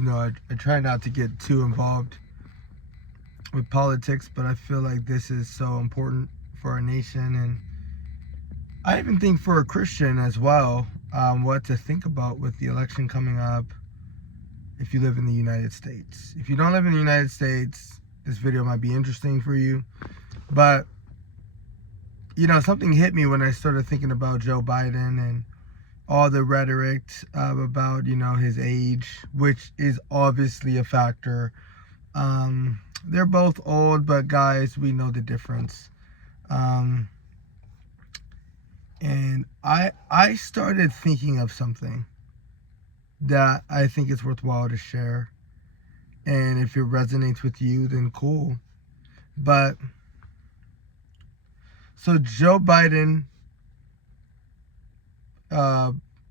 I try not to get too involved with politics, but I feel like this is so important for our nation, and I even think for a Christian as well, what to think about with the election coming up if you live in the United States. If you don't live in the United States, this video might be interesting for you, but something hit me when I started thinking about Joe Biden and all the rhetoric about, his age, which is obviously a factor. They're both old, but guys, we know the difference. And I started thinking of something that I think is worthwhile to share. And if it resonates with you, then cool. But so Joe Biden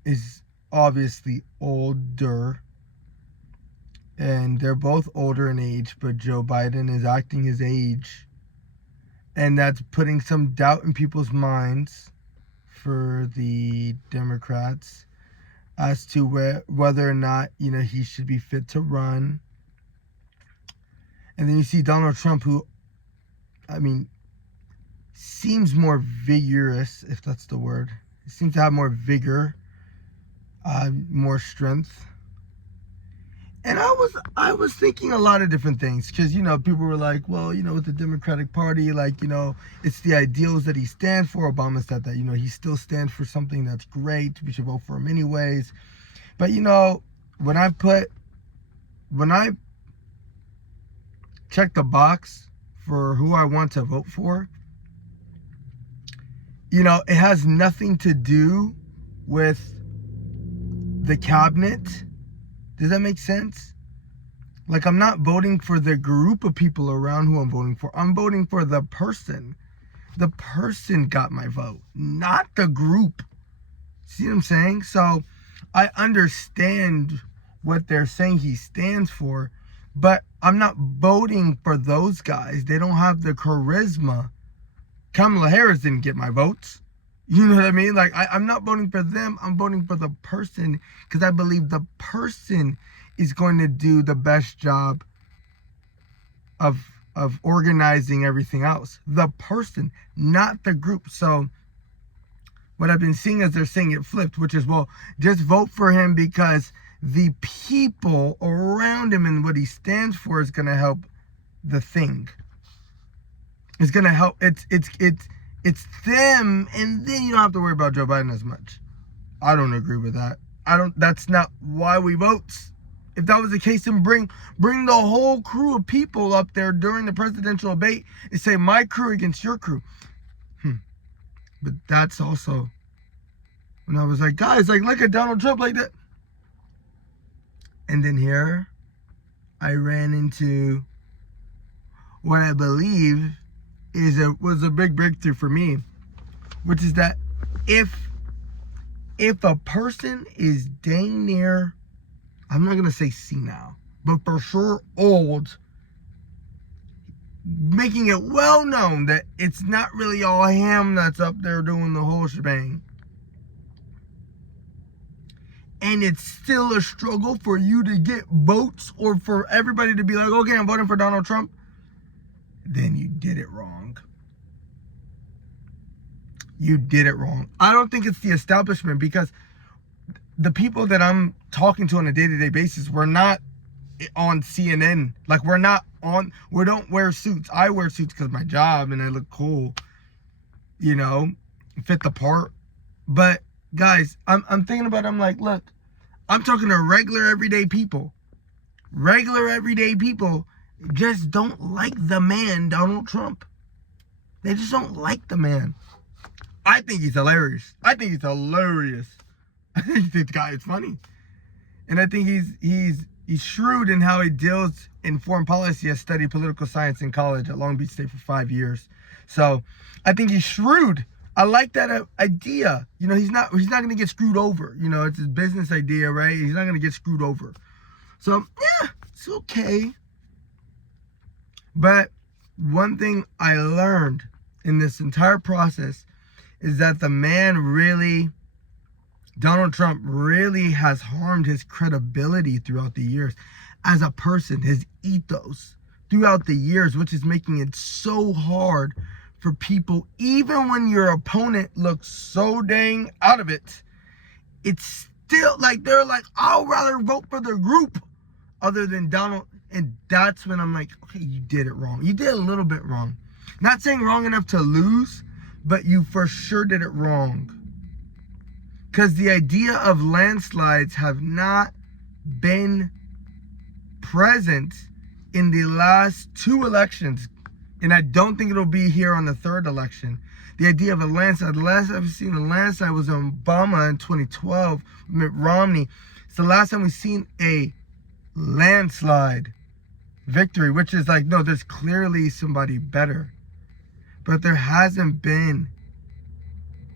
is obviously older, and they're both older in age, but Joe Biden is acting his age, and that's putting some doubt in people's minds for the Democrats as to whether or not he should be fit to run. And then you see Donald Trump, who seems more vigorous, if that's the word. He seems to have more vigor, more strength. And I was thinking a lot of different things, because people were like, well, with the Democratic Party, it's the ideals that he stands for. Obama said that he still stands for something that's great. We should vote for him anyways. But when I check the box for who I want to vote for, it has nothing to do with the cabinet. Does that make sense? I'm not voting for the group of people around who I'm voting for. I'm voting for the person. The person got my vote, not the group. See what I'm saying? So I understand what they're saying he stands for, but I'm not voting for those guys. They don't have the charisma. Kamala Harris didn't get my votes. You know what I mean? I'm not voting for them. I'm voting for the person, because I believe the person is going to do the best job of organizing everything else. The person, not the group. So what I've been seeing is they're saying it flipped, which is, well, just vote for him because the people around him and what he stands for is going to help the thing. It's going to help. It's them, and then you don't have to worry about Joe Biden as much. I don't agree with that. That's not why we vote. If that was the case, then bring the whole crew of people up there during the presidential debate and say my crew against your crew. But that's also when I was like, guys, look at Donald Trump like that. And then here I ran into what I believe was a big breakthrough for me, which is that if a person is dang near, I'm not gonna say senile, but for sure old, making it well known that it's not really all him that's up there doing the whole shebang, and it's still a struggle for you to get votes or for everybody to be like, okay, I'm voting for Donald Trump, then you did it wrong. You did it wrong. I don't think it's the establishment, because the people that I'm talking to on a day-to-day basis, we're not on CNN. We don't wear suits. I wear suits because of my job and I look cool, fit the part. But guys, I'm thinking about it. I'm like, look, I'm talking to regular everyday people. Regular everyday people just don't like the man, Donald Trump. They just don't like the man. I think he's hilarious. I think this guy is funny. And I think he's shrewd in how he deals in foreign policy. I studied political science in college at Long Beach State for 5 years. So I think he's shrewd. I like that idea. He's not going to get screwed over. It's his business idea, right? He's not going to get screwed over. So, yeah, it's okay. But one thing I learned in this entire process is that the man really Donald Trump really has harmed his credibility throughout the years as a person, his ethos throughout the years, which is making it so hard for people, even when your opponent looks so dang out of it, it's still like they're like, I'll rather vote for the group other than Donald. And that's when I'm like, okay, you did it wrong. You did a little bit wrong. Not saying wrong enough to lose, but you for sure did it wrong. Because the idea of landslides have not been present in the last 2 elections. And I don't think it'll be here on the 3rd election. The idea of a landslide, the last I've seen a landslide was Obama in 2012, Mitt Romney. It's the last time we've seen a landslide victory, which is like, no, there's clearly somebody better. But there hasn't been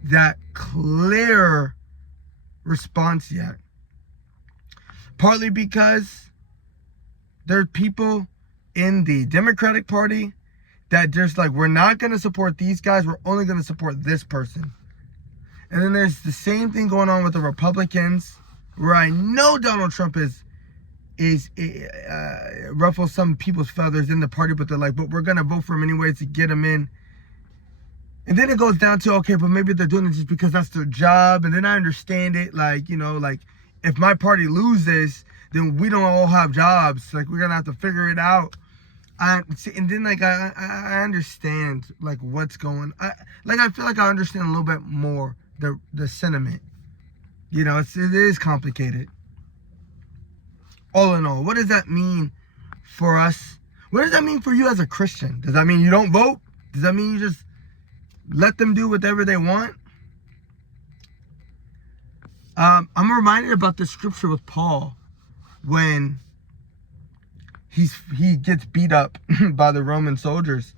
that clear response yet. Partly because there are people in the Democratic Party that just like, we're not going to support these guys, we're only going to support this person. And then there's the same thing going on with the Republicans, where I know Donald Trump ruffles some people's feathers in the party, but they're like, but we're going to vote for him anyways to get him in. And then it goes down to, okay, but maybe they're doing it just because that's their job. And then I understand it, like, you know, like, if my party loses, then we don't all have jobs. Like, we're going to have to figure it out. And then, like, I understand, like, what's going on. I feel like I understand a little bit more the sentiment. You know, it is complicated. All in all, what does that mean for us? What does that mean for you as a Christian? Does that mean you don't vote? Does that mean you just let them do whatever they want? I'm reminded about the scripture with Paul when he gets beat up by the Roman soldiers,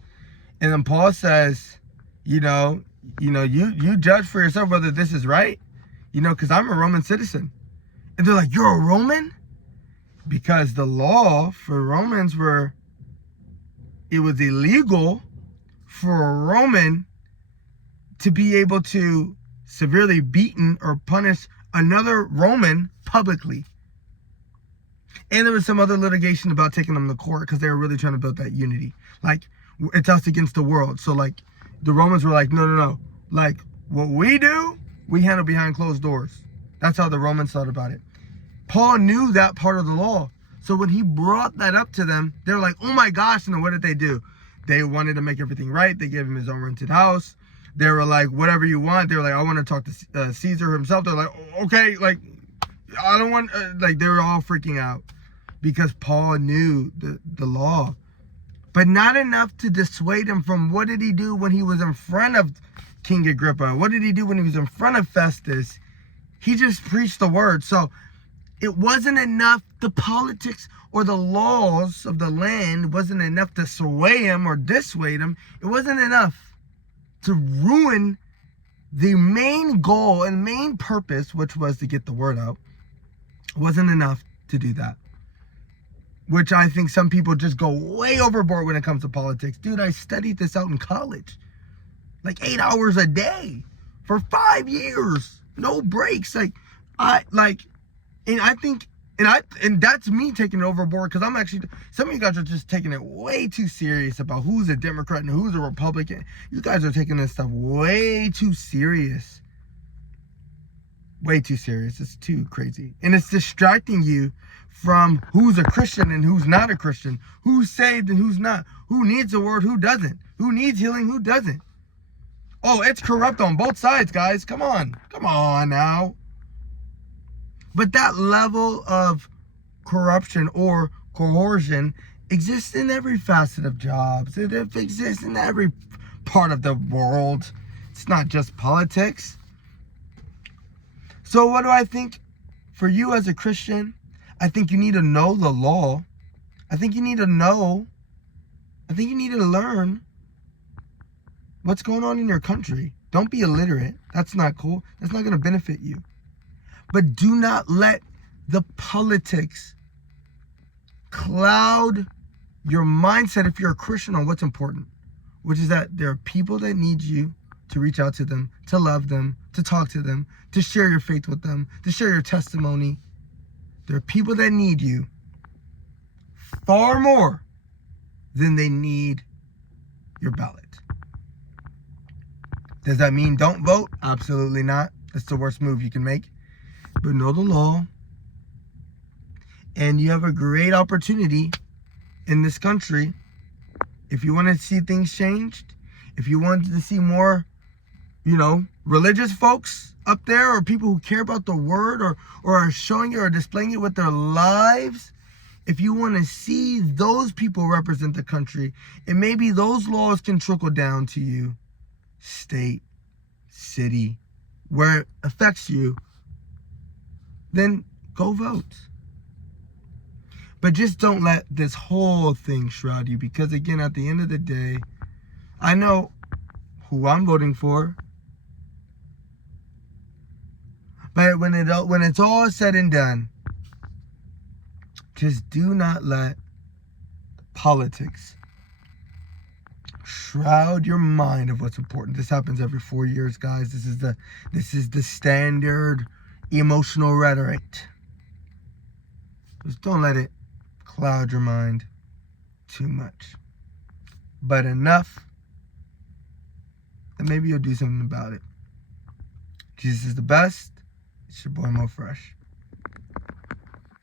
and then Paul says, you judge for yourself whether this is right, because I'm a Roman citizen. And they're like, you're a Roman? Because the law for Romans it was illegal for a Roman to be able to severely beaten or punish another Roman publicly. And there was some other litigation about taking them to court because they were really trying to build that unity. Like, it's us against the world. So, like, the Romans were like, no. Like, what we do, we handle behind closed doors. That's how the Romans thought about it. Paul knew that part of the law. So when he brought that up to them, they were like, oh my gosh. And then what did they do? They wanted to make everything right. They gave him his own rented house. They were like, whatever you want. They were like, I want to talk to Caesar himself. They're like, okay, like, I don't want, like, they were all freaking out because Paul knew the law. But not enough to dissuade him from what did he do when he was in front of King Agrippa? What did he do when he was in front of Festus? He just preached the word. So it wasn't enough, the politics or the laws of the land wasn't enough to sway him or dissuade him. It wasn't enough to ruin the main goal and main purpose, which was to get the word out. It wasn't enough to do that. Which I think some people just go way overboard when it comes to politics. Dude, I studied this out in college. Like 8 hours a day for 5 years. No breaks. And that's me taking it overboard because I'm actually, some of you guys are just taking it way too serious about who's a Democrat and who's a Republican. You guys are taking this stuff way too serious. Way too serious. It's too crazy. And it's distracting you from who's a Christian and who's not a Christian. Who's saved and who's not. Who needs the word, who doesn't. Who needs healing, who doesn't. Oh, it's corrupt on both sides, guys. Come on. Come on now. But that level of corruption or coercion exists in every facet of jobs. It exists in every part of the world. It's not just politics. So what do I think for you as a Christian? I think you need to know the law. I think you need to learn what's going on in your country. Don't be illiterate. That's not cool. That's not going to benefit you. But do not let the politics cloud your mindset if you're a Christian on what's important, which is that there are people that need you to reach out to them, to love them, to talk to them, to share your faith with them, to share your testimony. There are people that need you far more than they need your ballot. Does that mean don't vote? Absolutely not. That's the worst move you can make. But know the law. And you have a great opportunity in this country. If you want to see things changed, if you want to see more, religious folks up there, or people who care about the word, or are showing it or displaying it with their lives, if you want to see those people represent the country, and maybe those laws can trickle down to you, state, city, where it affects you, then go vote. But just don't let this whole thing shroud you, because again, at the end of the day, I know who I'm voting for. But when it's all said and done, just do not let politics shroud your mind of what's important. This happens every 4 years, guys. This is the standard emotional rhetoric. Just don't let it cloud your mind too much. But enough that maybe you'll do something about it. Jesus is the best. It's your boy Mo Fresh.